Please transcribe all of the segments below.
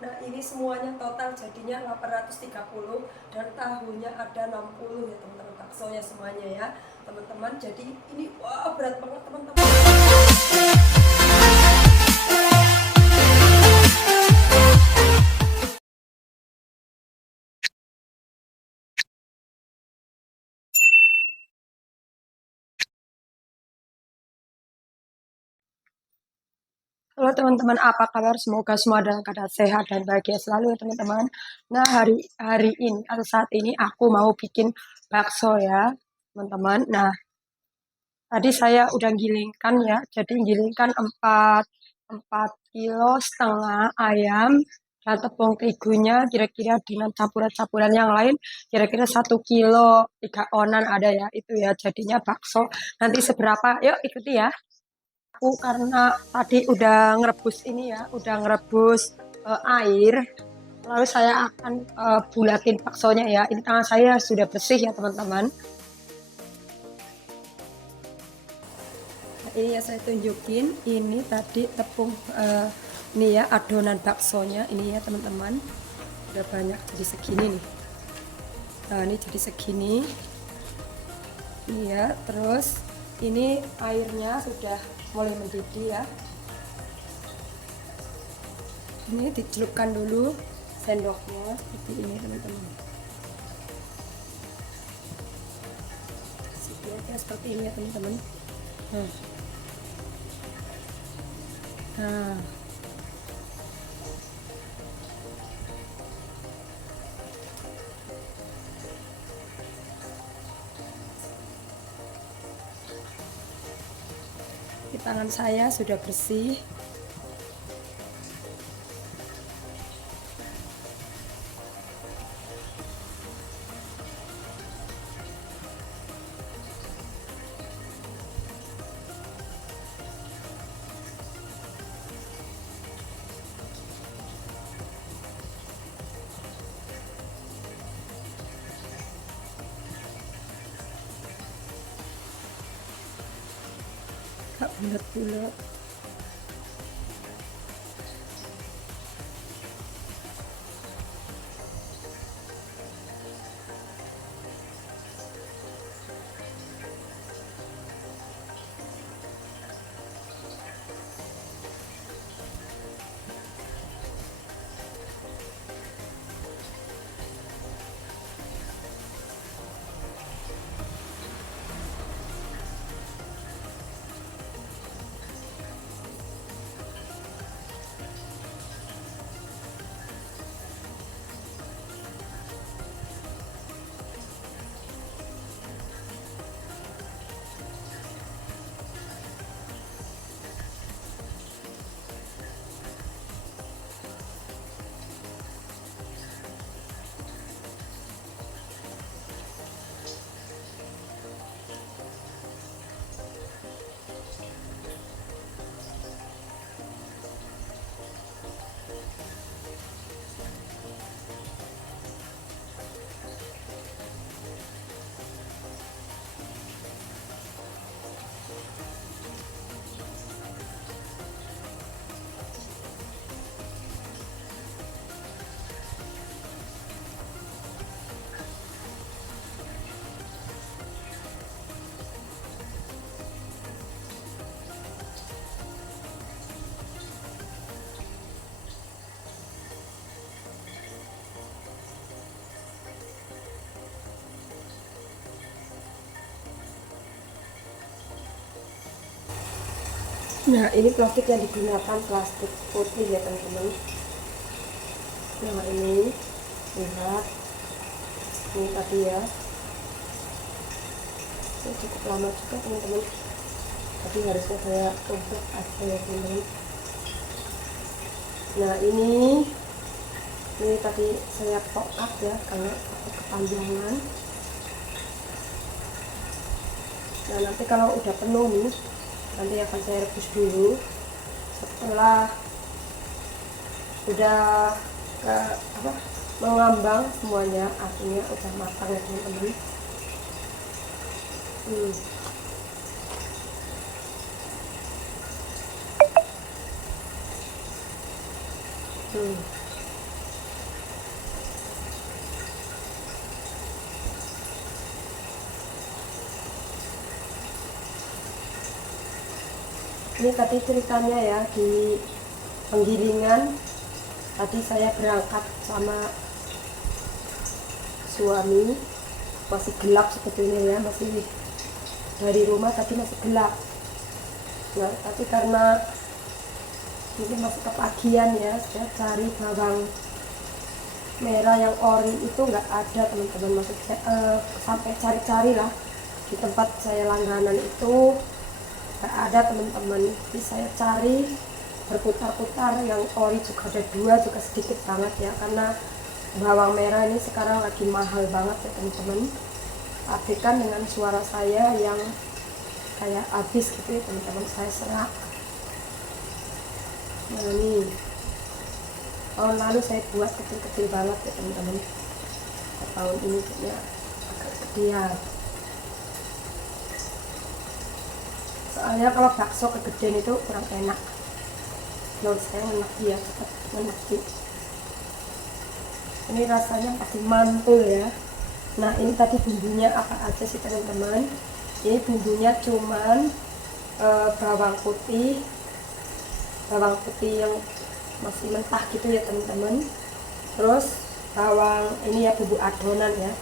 Nah ini semuanya total jadinya 830 dan tahunya ada 60 ya teman-teman, baksonya semuanya ya teman-teman. Jadi ini wah berat banget teman-teman. Halo teman-teman, apa kabar? Semoga semua dalam keadaan sehat dan bahagia selalu ya teman-teman. Nah hari ini atau saat ini aku mau bikin bakso ya teman-teman. Nah tadi saya udah gilingkan ya, jadi gilingkan 4,5 kilo ayam dan tepung terigunya kira-kira dengan campuran-campuran yang lain kira-kira 1 kilo 3 onan ada ya itu ya jadinya bakso. Nanti seberapa? Yuk ikuti ya. Aku karena tadi udah ngerebus ini ya, udah ngerebus air, lalu saya akan bulatin baksonya ya. Ini tangan saya sudah bersih ya teman-teman. Nah, ini ya saya tunjukin, ini tadi tepung ini ya adonan baksonya ini ya teman-teman. Udah banyak jadi segini nih. Nah ini jadi segini. Ini ya, terus ini airnya sudah mulai mendidih ya. Ini dicelupkan dulu sendoknya seperti ini teman-teman. Seperti ini ya teman-teman. Nah. Di tangan saya sudah bersih. Gak bulat-bulat. Nah ini plastik yang digunakan plastik putih ya teman-teman. Nah ini lihat, ini tadi ya, ini cukup lama juga teman-teman. Tadi harusnya saya tutup aja ya teman-teman. Nah ini tadi saya tokak ya karena takut kepanjangan. Nah nanti kalau udah penuh nih, nanti akan saya rebus dulu. Setelah udah mengambang semuanya, artinya udah matang ya teman-teman. Hmm. Ini tadi ceritanya ya, di penggilingan tadi saya berangkat sama suami, masih gelap sebetulnya ya, masih dari rumah tadi masih gelap. Nah, tapi karena mungkin masih kepagian ya, saya cari bawang merah yang ori itu nggak ada teman-teman, maksudnya sampai cari-cari lah di tempat saya langganan itu nggak ada teman-teman. Jadi saya cari berputar-putar, yang ori juga ada dua, juga sedikit banget ya, karena bawang merah ini sekarang lagi mahal banget ya teman-teman. Pastikan dengan suara saya yang kayak habis gitu ya teman-teman, saya serak. Nah ini tahun lalu saya buat kecil-kecil banget ya teman-teman, tahun ini kayaknya agak gedean. Soalnya kalau bakso kegedean itu kurang enak, menurut saya enak ya, cepat enak. Ini rasanya pasti mantul ya. Nah ini tadi bumbunya apa aja sih teman-teman? Ini bumbunya cuman bawang putih yang masih mentah gitu ya teman-teman. Terus bawang ini ya, bumbu adonan ya,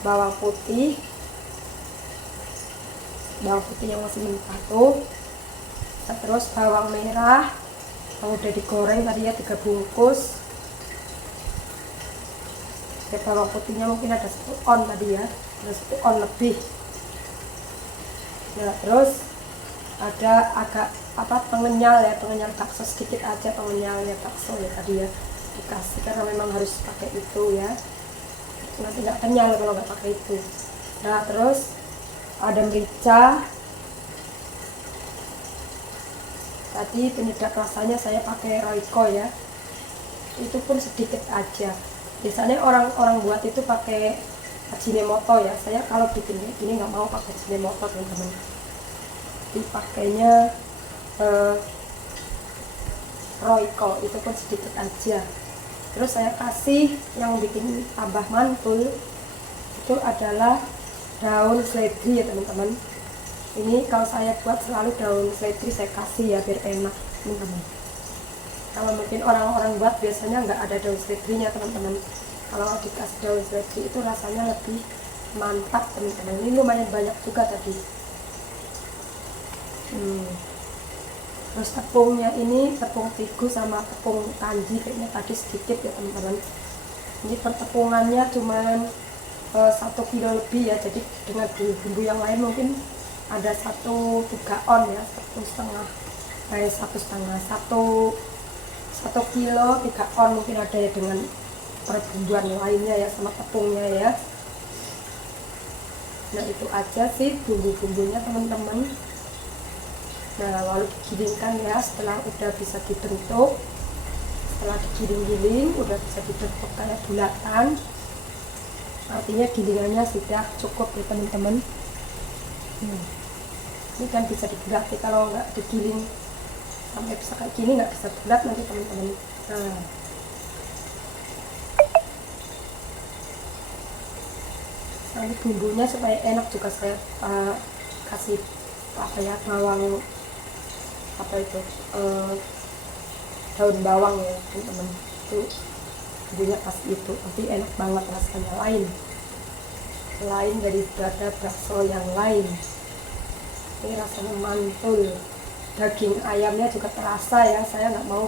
bawang putih yang masih mentah tuh. Terus bawang merah yang udah digoreng tadi ya, 3 bungkus. Bawang putihnya mungkin ada 1 on tadi ya, ada 1 on lebih. Nah terus ada agak pengenyal ya, pengenyal bakso sedikit aja, pengenyalnya bakso ya tadi ya dikasih, karena memang harus pakai itu ya, nanti nggak kenyal kalau nggak pakai itu. Nah terus ada merica tadi, penyedap rasanya saya pakai Royco ya, itu pun sedikit aja. Biasanya orang-orang buat itu pakai Ajinomoto ya, saya kalau bikin gini nggak mau pakai Ajinomoto teman-teman, dipakainya Royco, itu pun sedikit aja. Terus saya kasih yang bikin tambah mantul itu adalah daun seledri ya teman-teman. Ini kalau saya buat selalu daun seledri saya kasih ya, biar enak teman-teman. Kalau mungkin orang-orang buat biasanya nggak ada daun seledrinya teman-teman. Kalau dikasih daun seledri itu rasanya lebih mantap teman-teman. Ini lumayan banyak juga tadi. Terus tepungnya ini tepung terigu sama tepung kanji, kayaknya tadi sedikit ya teman-teman. Ini pertepungannya cuman 1 kilo lebih ya, jadi dengan bumbu yang lain mungkin ada 1 3 on ya, 1 kilo 3 on mungkin ada ya, dengan perbumbuan lainnya ya, sama tepungnya ya. Nah itu aja sih bumbu-bumbunya teman-teman. Nah lalu digiringkan ya, setelah udah bisa dibentuk, setelah digiling-giling udah bisa dibentuk kayak bulatan, artinya gilingannya sudah cukup ya teman-teman. Ini kan bisa dibulati, kalau nggak digiling sampai bisa kayak gini nggak bisa bulat nanti teman-teman. Nah nanti bumbunya supaya enak juga saya kasih bawang daun bawang ya teman-teman, itu bumbunya pasti itu, nanti enak banget rasanya, lain daripada bakso yang lain. Ini rasanya mantul, daging ayamnya juga terasa ya. Saya nggak mau,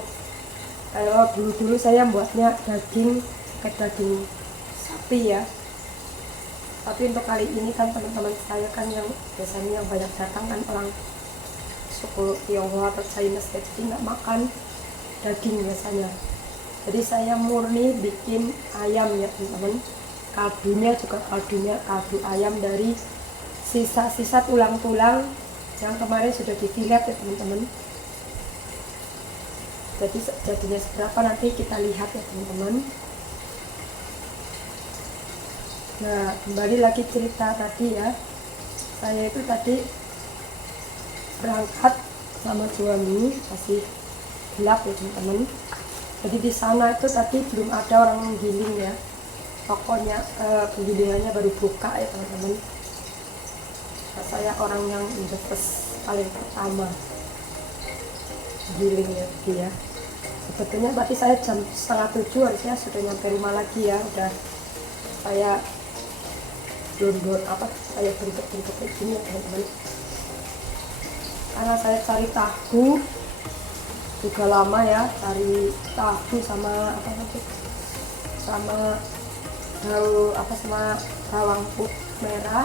kalau dulu saya buatnya pakai daging sapi ya, tapi untuk kali ini kan teman-teman saya kan yang biasanya yang banyak datang kan orang suku Tionghoa atau Chinese, jadi nggak makan daging biasanya. Jadi saya murni bikin ayam ya teman-teman. Kaldunya juga kaldu ayam dari sisa-sisa tulang-tulang yang kemarin sudah difilet ya teman-teman. Jadi jadinya seberapa nanti kita lihat ya teman-teman. Nah kembali lagi cerita tadi ya, saya itu tadi berangkat sama suami, masih gelap ya teman-teman. Jadi di sana itu tadi belum ada orang menggiling ya, tokonya penggilingannya baru buka ya teman-teman. Nah, saya orang yang invest paling pertama giling ya dia. Sebetulnya berarti saya jam 6:30 harusnya sudah nyampe rumah lagi ya. Udah saya dondon saya bentuk-bentuk kayak gini ya teman-teman. Karena saya cari tahu juga lama ya, cari tahu sama sama sama bawang putih merah.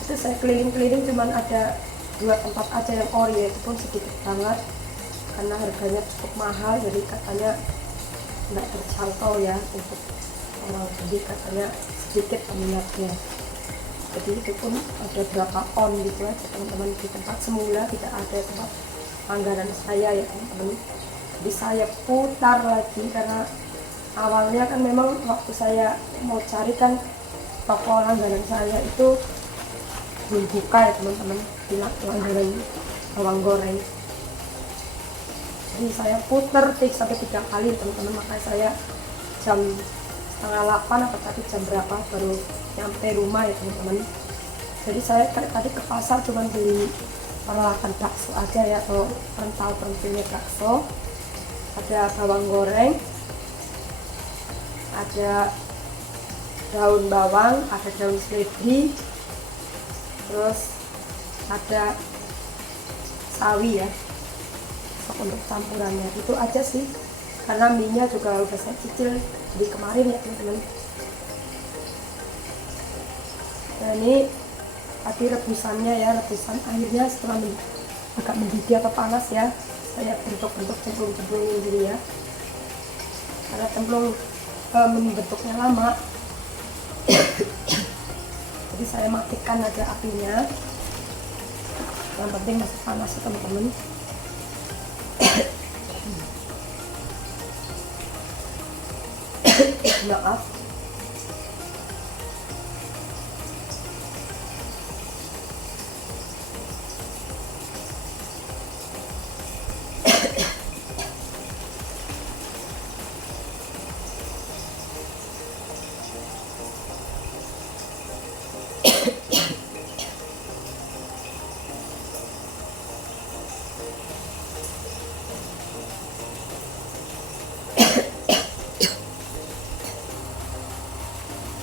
Itu saya keliling-keliling cuman ada 2 tempat aja yang ori ya, itu pun sedikit banget karena harganya cukup mahal, jadi katanya nggak terjangkau ya untuk orang beli, katanya sedikit peminatnya. Jadi itu pun ada berapa on gitu aja teman-teman. Di tempat semula tidak ada tempat langganan saya ya teman-teman. Jadi saya putar lagi karena awalnya kan memang waktu saya mau cari kan toko langganan saya itu belum buka ya teman-teman, di langganan bawang goreng. Jadi saya putar sampai 3 kali teman-teman, makanya saya jam 7:30 atau tadi jam berapa baru nyampe rumah ya teman-teman. Jadi saya tadi ke pasar cuma beli peralatan bakso aja ya, atau perentau-perentaunya bakso. Ada bawang goreng, ada daun bawang, ada daun seledri, terus ada sawi ya untuk campurannya. Itu aja sih, karena minyak juga udah saya cicil di kemarin ya teman-teman. Nah ini tadi rebusannya ya, rebusan airnya setelah agak mendidih atau panas ya, saya bentuk-bentuk cemplung-cemplungin gini ya, karena cemplung membentuknya lama. Jadi saya matikan aja apinya, yang penting masih panas ya teman-teman. Maaf.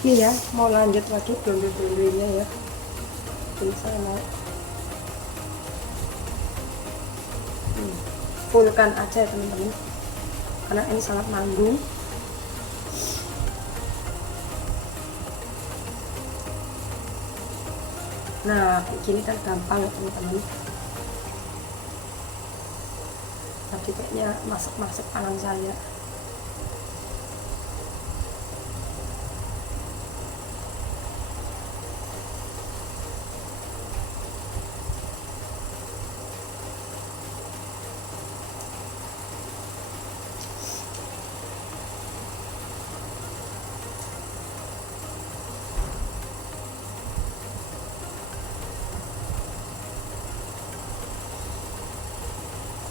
Ini ya, mau lanjut lagi blonde-blondenya ya. Ini saya mau fullkan aja ya teman-teman, karena ini sangat nanggung. Nah kayak gini kan gampang ya teman-teman. Tapi kayaknya masuk tangan saya.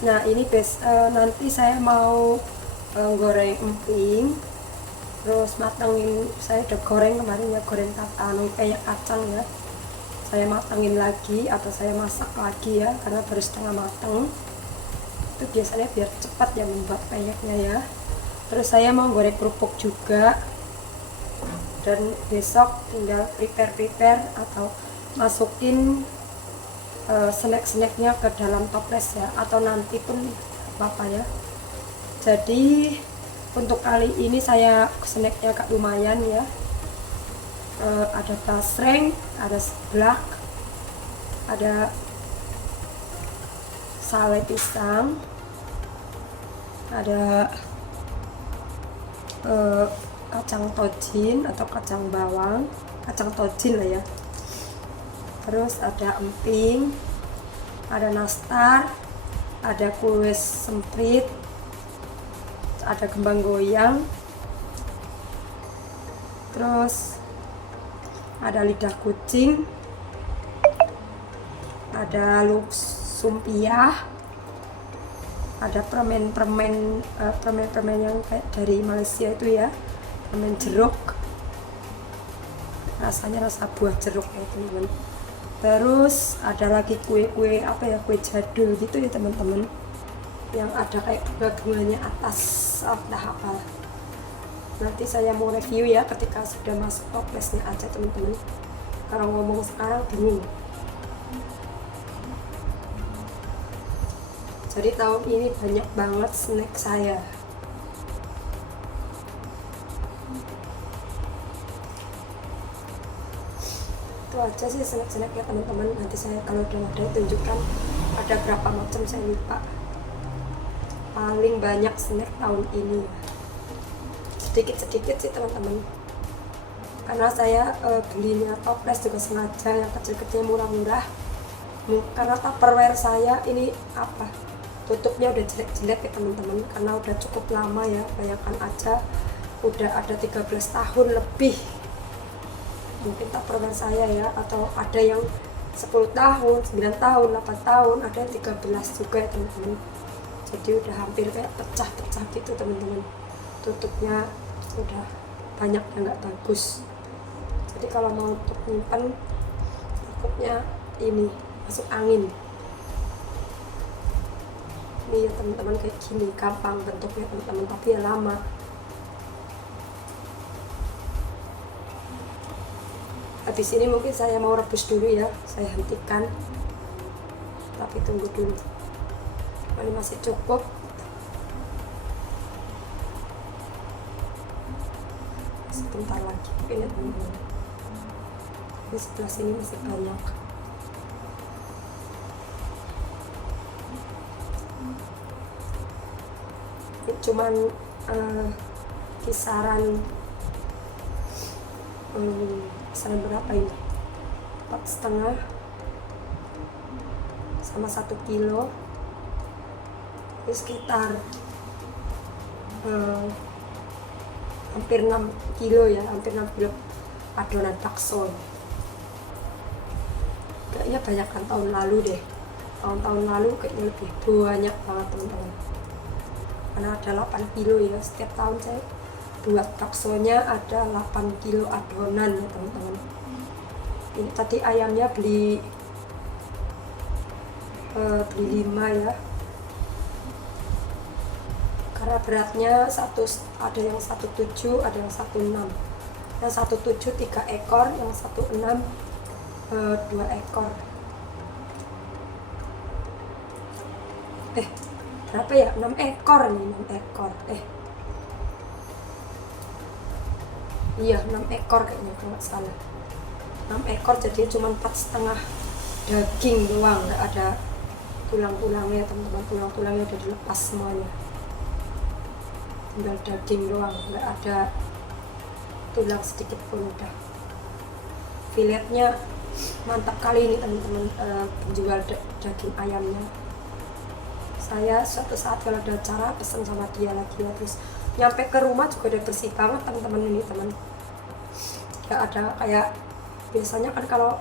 Nah ini nanti saya mau goreng emping, terus matangin. Saya udah goreng kemarin ya, goreng kayak kacang ya, saya matangin lagi atau saya masak lagi ya, karena baru setengah matang. Itu biasanya biar cepat ya membuat peyeknya ya. Terus saya mau goreng kerupuk juga, dan besok tinggal prepare atau masukin snack-snacknya ke dalam toples ya, atau nanti pun apa ya. Jadi untuk kali ini saya snacknya agak lumayan ya. Ada basreng, ada seblak, ada sale pisang, ada kacang tojin atau kacang bawang, kacang tojin lah ya. Terus ada emping, ada nastar, ada kue semprit, ada kembang goyang, terus ada lidah kucing, ada sumpia, ada permen yang kayak dari Malaysia itu ya, permen jeruk, rasanya rasa buah jeruk ya teman-teman. Terus ada lagi kue-kue apa ya, kue jadul gitu ya teman-teman, yang ada kayak bunga-bunganya atas, entah apa. Nanti saya mau review ya ketika sudah masuk toplesnya aja teman-teman, kalau ngomong sekarang bingung. Jadi tahun ini banyak banget snack saya. Itu aja sih snack-snacknya teman-teman. Nanti saya kalau udah ada tunjukkan ada berapa macam, saya lupa. Paling banyak snack tahun ini sedikit-sedikit sih teman-teman, karena saya belinya toples juga sengaja yang kecil-kecil murah-murah, karena tupperware saya ini apa, tutupnya udah jelek-jelek ya teman-teman, karena udah cukup lama ya, bayangkan aja udah ada 13 tahun lebih mungkin tupperware saya ya, atau ada yang 10 tahun, 9 tahun, 8 tahun, ada yang 13 juga ya teman-teman. Jadi udah hampir kayak pecah-pecah gitu teman-teman, tutupnya udah banyak yang nggak bagus. Jadi kalau mau untuk nyimpan takutnya ini masuk angin. Ini ya teman-teman, kayak gini gampang bentuknya teman-teman, tapi ya lama. Habis ini mungkin saya mau rebus dulu ya, saya hentikan, tapi tunggu dulu. Ini masih cukup. Sebentar lagi mungkin ya teman-teman. Di sebelah sini masih banyak. Ini cuman kisaran kisaran berapa ini? 4,5 sama 1 kilo. Ini sekitar hampir 6 kilo ya, hampir 6 kilo adonan bakso. Kayaknya banyak kan tahun lalu deh, tahun-tahun lalu kayaknya lebih banyak banget teman-teman, karena ada 8 kilo ya, setiap tahun saya buat baksonya ada 8 kilo adonan ya teman-teman. Ini tadi ayamnya beli 5 ya, karena beratnya ada yang 1,7, ada yang 1,6. Yang 1,7 3 ekor, yang 1,6 2 ekor. Berapa ya? 6 ekor nih, 6 ekor. Iya, 6 ekor kayaknya kalau nggak salah. 6 ekor, jadi cuma 4,5 daging doang, nggak ada tulang-tulangnya teman-teman. Tulang-tulangnya udah dilepas semuanya, tinggal daging doang, nggak ada tulang sedikit pun. Udah filetnya mantap kali ini teman-teman, penjual daging ayamnya. Saya suatu saat kalau ada acara pesen sama dia lagi ya, terus nyampe ke rumah juga udah bersih banget teman-teman ini teman. Nggak ada kayak biasanya kan kalau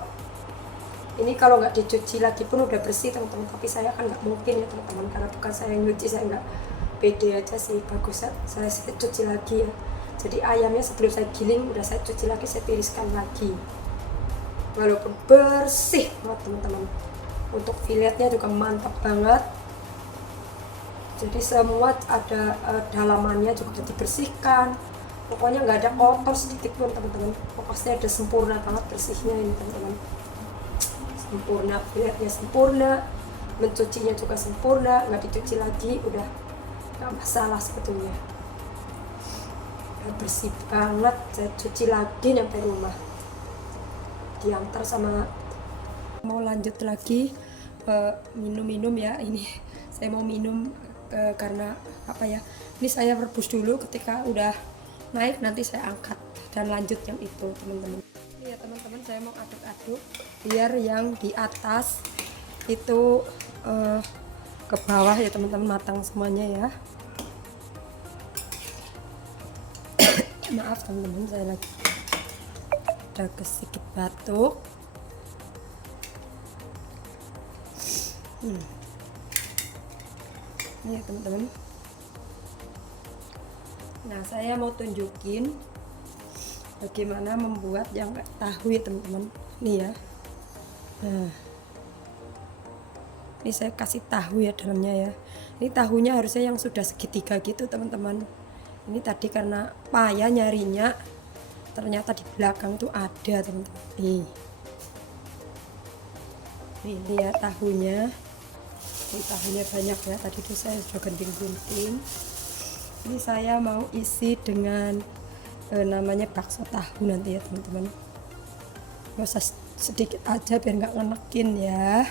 ini kalau nggak dicuci lagi pun udah bersih teman-teman, tapi saya kan nggak mungkin ya teman-teman, karena bukan saya yang nyuci, saya nggak pede aja sih, bagus saya cuci lagi ya. Jadi ayamnya sebelum saya giling udah saya cuci lagi, saya tiriskan lagi, walaupun bersih banget teman-teman. Untuk filetnya juga mantap banget, jadi semua ada dalamannya juga dibersihkan, pokoknya nggak ada kotor sedikit pun teman-teman. Pokoknya udah sempurna banget bersihnya ini teman-teman, sempurna, filetnya sempurna, mencucinya juga sempurna, nggak dicuci lagi udah nggak masalah sebetulnya, udah bersih banget. Saya cuci lagi nyampe rumah, diantar sama. Mau lanjut lagi minum-minum ya, ini saya mau minum karena apa ya, ini saya rebus dulu, ketika udah naik nanti saya angkat dan lanjut yang itu teman-teman. Ini ya teman-teman, saya mau aduk-aduk biar yang di atas itu ke bawah ya teman-teman, matang semuanya ya. Maaf teman-teman, saya lagi ada sedikit batuk. Ini ya teman-teman. Nah, saya mau tunjukin bagaimana membuat yang tahu ya teman-teman. Nih ya. Nah, ini saya kasih tahu ya dalamnya ya. Ini tahunya harusnya yang sudah segitiga gitu teman-teman. Ini tadi karena payah nyarinya, ternyata di belakang tuh ada teman-teman. Ini ya tahunya. Ini tahunya banyak ya. Tadi tuh saya sudah gunting-gunting. Ini saya mau isi dengan namanya bakso tahu nanti ya teman-teman. Gak usah sedikit aja biar nggak ngenekin ya.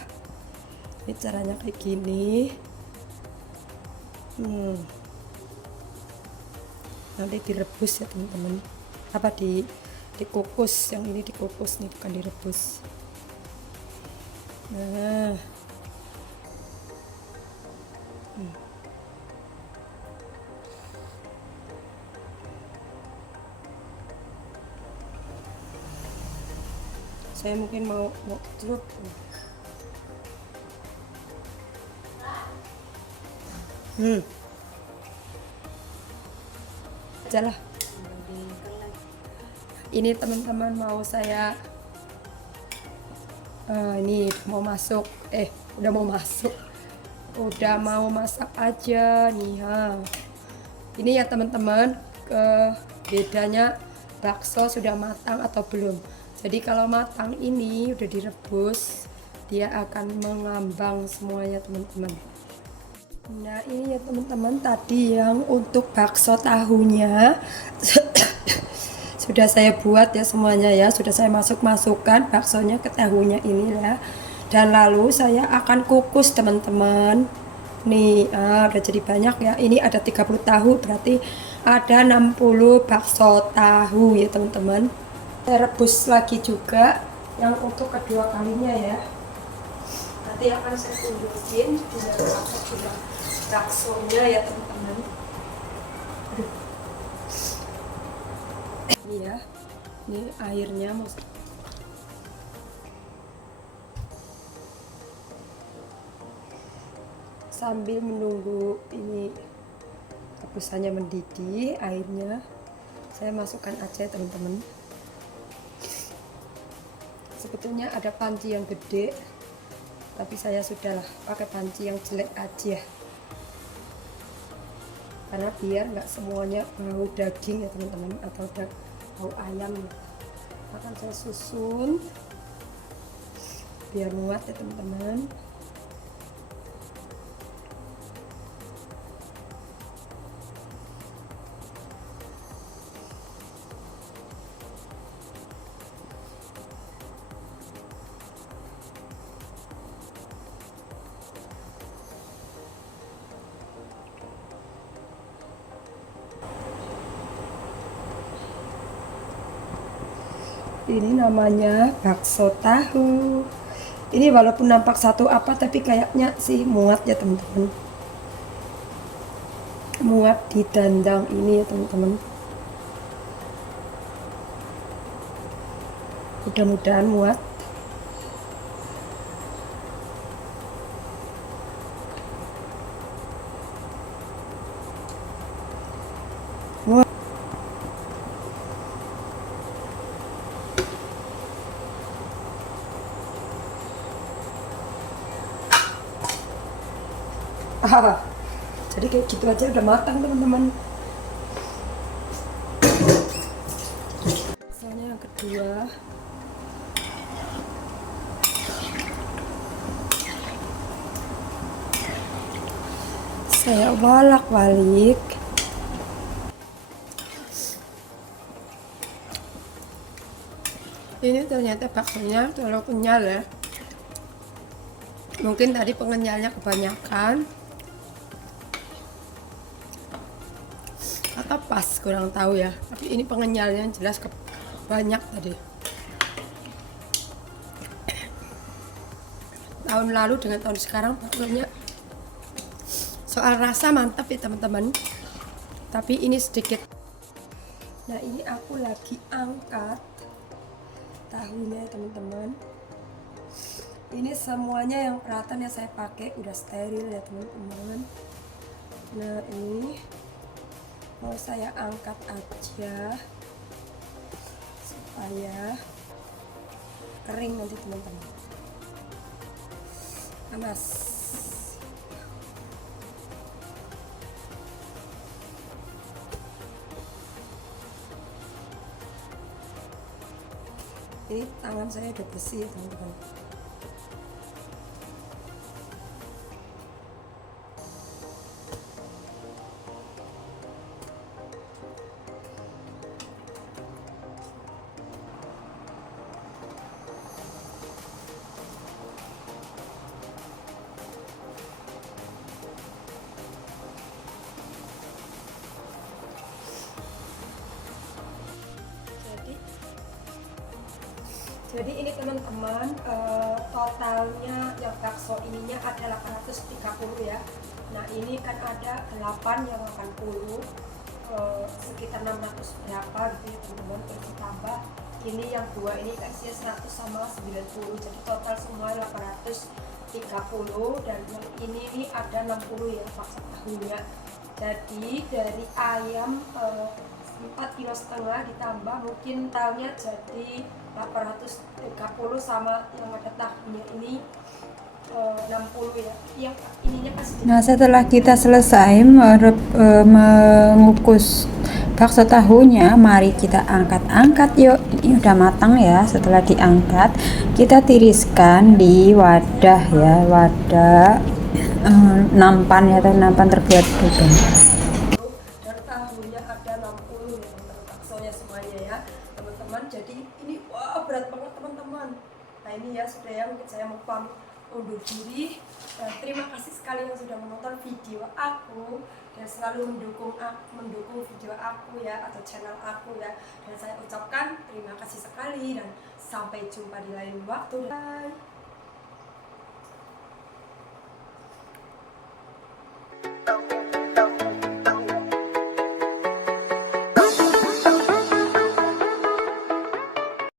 Ini caranya kayak gini. Nanti direbus ya teman-teman. Apa dikukus, yang ini dikukus nih, bukan direbus. Nah, saya mungkin mau celup. Jalah. Ini teman-teman mau saya ini mau masuk, udah mau masuk, udah mau masak aja nih ha. Ini ya teman-teman, bedanya bakso sudah matang atau belum. Jadi kalau matang ini udah direbus, dia akan mengambang semuanya teman-teman. Nah ini ya teman-teman, tadi yang untuk bakso tahunya sudah saya buat ya semuanya ya, sudah saya masukkan baksonya ke tahunya ini ya. Dan lalu saya akan kukus teman-teman. Nih udah jadi banyak ya, ini ada 30 tahu, berarti ada 60 bakso tahu ya teman-teman. Saya rebus lagi juga yang untuk kedua kalinya ya. Nanti akan saya tunjukin baksonya ya teman-teman. Ini ya, ini airnya sambil menunggu ini rebusannya mendidih, airnya saya masukkan aja teman-teman. Sebetulnya ada panci yang gede, tapi saya sudahlah pakai panci yang jelek aja, karena biar nggak semuanya bau daging ya teman-teman, atau bau ayam. Akan saya susun biar muat ya teman-teman. Ini namanya bakso tahu. Ini walaupun nampak satu apa, tapi kayaknya sih muat ya teman-teman. Muat di dandang ini ya teman-teman. Mudah-mudahan muat. Muat. Jadi kayak gitu aja udah matang teman-teman. Soalnya yang kedua, saya walak-walik. Ini ternyata baksonya terlalu kenyal ya. Mungkin tadi pengenyalnya kebanyakan atau pas, kurang tahu ya. Tapi ini pengenyalnya jelas banyak tadi. Tahun lalu dengan tahun sekarang baksonya soal rasa mantap ya teman-teman. Tapi ini sedikit. Nah ini aku lagi angkat tahunya teman-teman. Ini semuanya yang peralatan yang saya pakai udah steril ya teman-teman. Nah ini mau saya angkat aja supaya kering nanti teman-teman. Panas. Ini tangan saya udah bersih ya teman-teman. Jadi ini teman-teman, totalnya yang bakso ininya ada 830 ya. Nah ini kan ada 8 yang 80, sekitar 600 berapa gitu ya teman-teman. Terus ditambah ini yang dua ini kan isinya 100 sama 90, jadi total semua 830. Dan yang ini nih ada 60 ya bakso tahunya. Jadi dari ayam 4,5 kilo ditambah mungkin tahunya jadi 830 sama yang ada tahunya ini 60 ya. Yang ininya kasih. Nah, setelah kita selesai mengukus bakso tahunya, mari kita angkat-angkat yuk. Ini udah matang ya. Setelah diangkat, kita tiriskan di wadah ya, wadah nampan ya, atau nampan terbuat lubang. Dan tahunya ada 60 ya teman-teman, baksonya semuanya ya teman-teman. Jadi ini wah berat banget teman-teman. Nah ini ya sudah ya, mungkin saya mau pamit undur diri. Dan terima kasih sekali yang sudah menonton video aku dan selalu mendukung video aku ya, atau channel aku ya. Dan saya ucapkan terima kasih sekali dan sampai jumpa di lain waktu. Bye.